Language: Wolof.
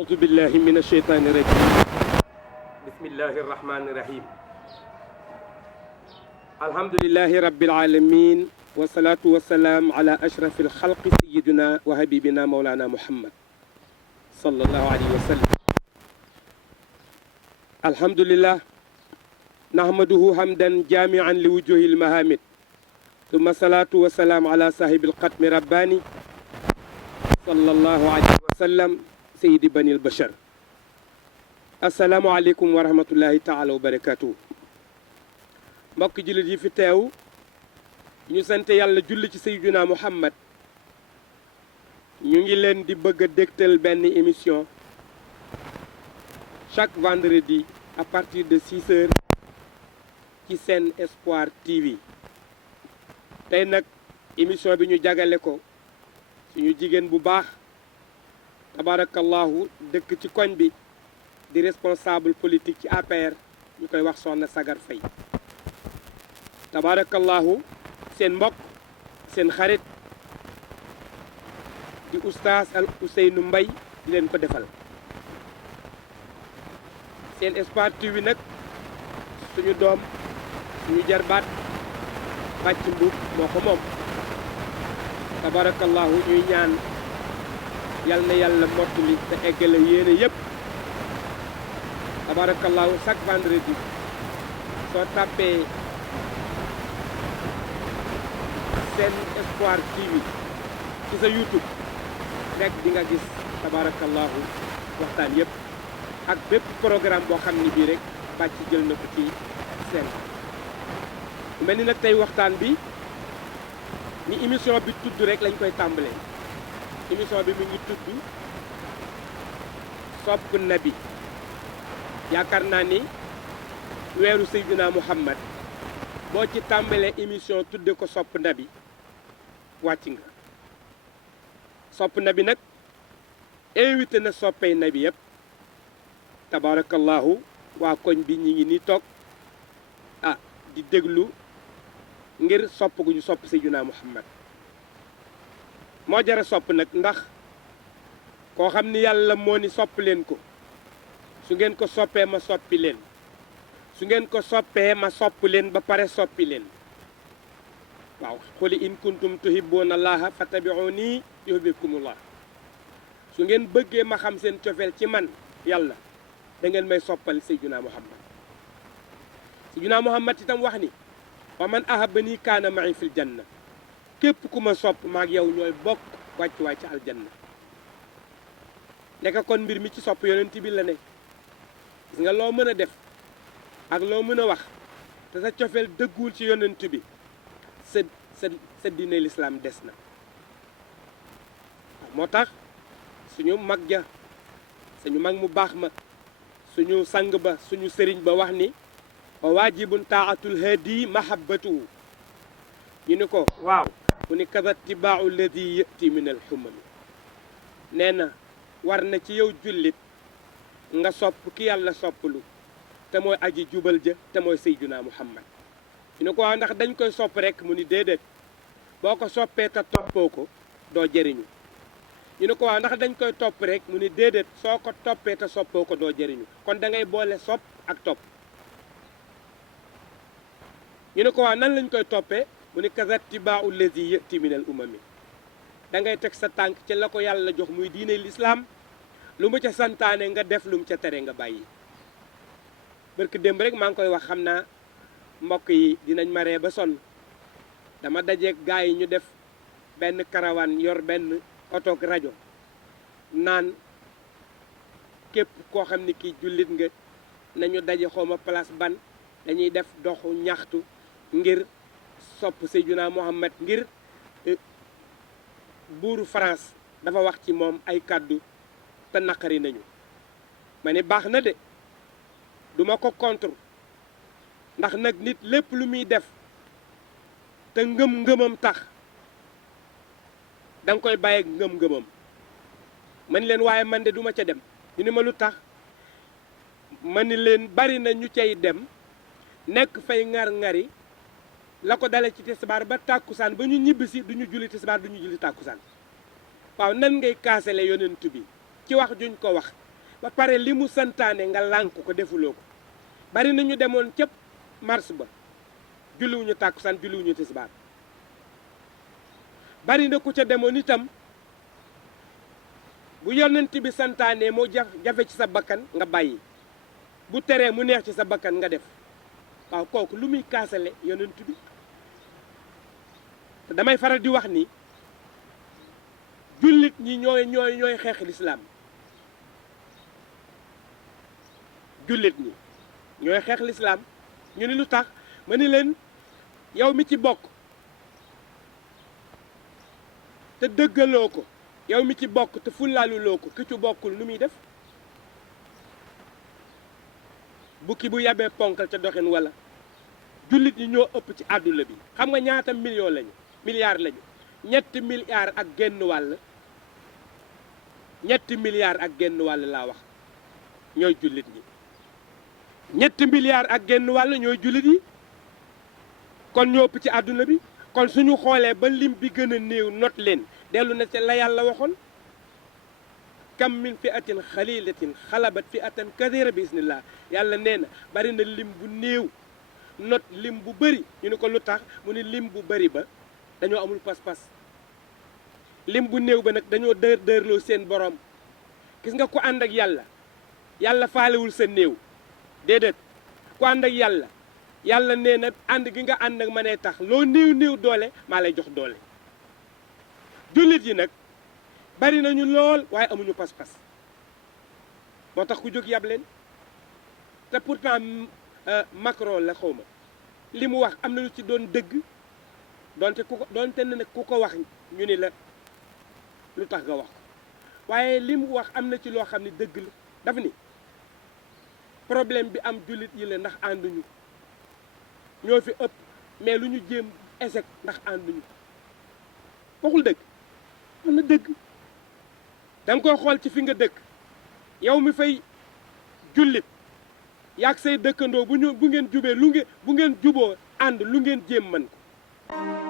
أعوذ بالله من الشيطان الرجيم بسم الله الرحمن الرحيم الحمد لله رب العالمين والصلاة والسلام على أشرف الخلق سيدنا وحبيبنا مولانا محمد صلى الله عليه وسلم الحمد لله نحمده حمدا جامعا لوجوه المهامد ثم الصلاة والسلام على صاحب الختم رباني صلى الله عليه وسلم سيد بني البشر السلام عليكم ورحمة الله تعالى وبركاته mbokk jullit yi fi teew ñu sant yàlla julli ci Seydina Muhammad ñu ngi leen di bëgg a dégtal benn émission chaque vendredi à partir de 6 heures ci Sen Espoir TV tey nag émission bi ñu jagale ko suñu jigéen bu baax tabarakallahu dëkk ci koñ bi di responsable politique ci APR ñu koy wax Soxna Sagar Faye tabarakallahu seen mbokk seen xarit di oustaz Al Ousseynou Mbaye di leen ko defal Sen Espoir TV nag suñu doom suñu jarbaat bàcc mbuub moo ko moom tabarakallahu ñuy ñaan yal na yàlla mottali te eggale yéene yépp tabarakallahu chaque vendredi soo tàppee Sen Espoir TV ci sa YouTube rek di nga gis tabarakallahu waxtaan yépp ak bépp programme boo xam ni bii rek bàcc jël na ko ci seen mel ni nag tey waxtaan bi ni émission bi tudd rek lañ koy tàmbalee émission bi mu ngi tudd sopp nabi yaakaar naa ni weeru Seydina Muhammad boo ci tàmbalee émission tudde ko sopp nabi wàcc nga sopp nabi nag invité na soppey nabi yëpp tabarakallahu waa koñ bi ñi ngi ni toog di déglu ngir sopp gu ñu sopp Seydina Muhammad moo jara sopp nag ndax koo xam ni yàlla moo ni sopp leen ko su ngeen ko soppee ma soppi leen su ngeen ko soppee ma sopp leen ba pare soppi leen waaw qul in kuntum tuhibbuuna allaha fattabi'uuni yuhbibkumullah su ngeen bëggee ma xam seen cofeel ci man yàlla da ngeen may soppal Seydina Muhammad Seydina Muhammad itam wax ni wa man ahabbani kaana ma'i fil janna képp ku ma sopp maag yow ñooy bokk wàccuwaay ci aljanna nekk kon mbir mi ci sopp yonent bi la ne gis nga loo mën a def ak loo mën a wax te sa cofeel dëgguwul ci yonent bi sa diine lislaam des na moo tax suñu mag ja suñu mag mu baax ma suñu sang ba suñu sëriñ ba wax ni wa waajibun taatul hadi mahabbatuhu ñu ni ko waaw mu ni kaza tibau alladi yati min alxumami nee na war na ci yow jullit nga sopp ki yàlla soppalu te mooy aji jubal ja te mooy Seydina Muhammad ñu ne ko waaw ndax dañ koy sopp rek mu ni déedéet boo ko soppee te toppoo ko doo jëriñu ñu ne ko waaw ndax dañ koy topp rek mu ni déedéet soo ko toppee te soppoo ko doo jëriñu kon da ngay boole sopp ak topp ñu ne ko waaw nan lañ koy toppee mu ni kaza tibau lazi yati min al umami da ngay teg sa tànk ci la ko yàlla jox muy diine lislaam lu mu ca santaane nga def lu mu ca tere nga bàyyi barki démb rek maa ngi koy wax xam naa mbokk yi dinañ ma ree ba sonn dama dajeeg gaa yi ñu def benn karawaan yor benn oto ak rajo naan képp koo xam ni kii jullit nga nañu daje xawma place ban dañuy def doxu ñaxtu ngir sopp Seydina Muhammad ngir buuru France dafa wax ci moom ay kàddu te naqari nañu ma ne baax na de duma ko contre ndax nag nit lépp lu muy def te ngëm-ngëmam tax da nga koy bàyyi ngëm-ngëmam man leen waaye man de duma ca dem ñu ni ma lu tax ma ni leen bari na ñu cay dem nekk fay ngar-ngari la ko dale ci tisbaar ba tàkkusaan ba ñu ñibbisi duñu julli tisbaar duñu julli tàkkusaan waaw nan ngay kaasale yonent bi ci wax juñ ko wax ba pare li mu santaane nga lànk ko defuloo ko bari na ñu demoon ca mars ba julliwuñu tàkkusaan julliwuñu tisbaar bari na ku ca demoon itam bu yonent bi santaane moo jafe ci sa bakkan nga bàyyi bu teree mu neex ci sa bakkan nga def waaw kooku lu muy kaasale yonent bi te damay faral di wax ni jullit ñi ñooy xeex lislaam jullit ñi ñooy xeex lislaam ñu ni lu tax ma ni leen yow mi ci bokk te dëggaloo ko yow mi ci bokk te fullaaluloo ko ki ci bokkul nu muy def bukki bu yabee ponkal ca doxin wala jullit ñi ñoo ëpp ci àdduna bi xam nga ñaata million lañu milliards lañu ñetti milliards ak genn wàll ñetti milliards ak genn wàll laa wax ñooy jullit ñi ñetti milliards ak genn wàll ñooy jullit yi kon ñoo ëpp ci àdduna bi kon suñu xoolee ba lim bi gën a néew not leen dellu na ca la yàlla waxoon kam min fi atin xalilatin xalabat fi atan kathira bi isnillah yàlla nee na bari na lim bu néew not lim bu bëri ñu ne ko lu tax mu ni lim bu bëri ba dañoo amul pas-pas lim bu néew ba nag dañoo dërloo seen borom gis nga ku ànd ak yàlla yàlla faalewul sa néew déedéet ku ànd ak yàlla yàlla nee na ànd gi nga ànd ak ma nee tax loo néew doole maa lay jox doole jullit yi nag bari nañu lool waaye amuñu pas-pas moo tax ku jóg yab leen te pourtant Macron la xawma li mu wax am na lu ci doon dëgg doonte ne nag ku ko wax ñu ni la lu tax nga wax ko waaye li mu wax am na ci loo xam ne dëgg la dafa ni problème bi am jullit yi la ndax ànduñu ñoo fi ëpp mais lu ñu jéem échec ndax ànduñu waxul dëgg wax na dëgg da nga koy xool ci fi nga dëkk yow mi fay jullit yaag say dëkkandoo bu ngeen jubee bu ngeen juboo ànd lu ngeen jéem mën ko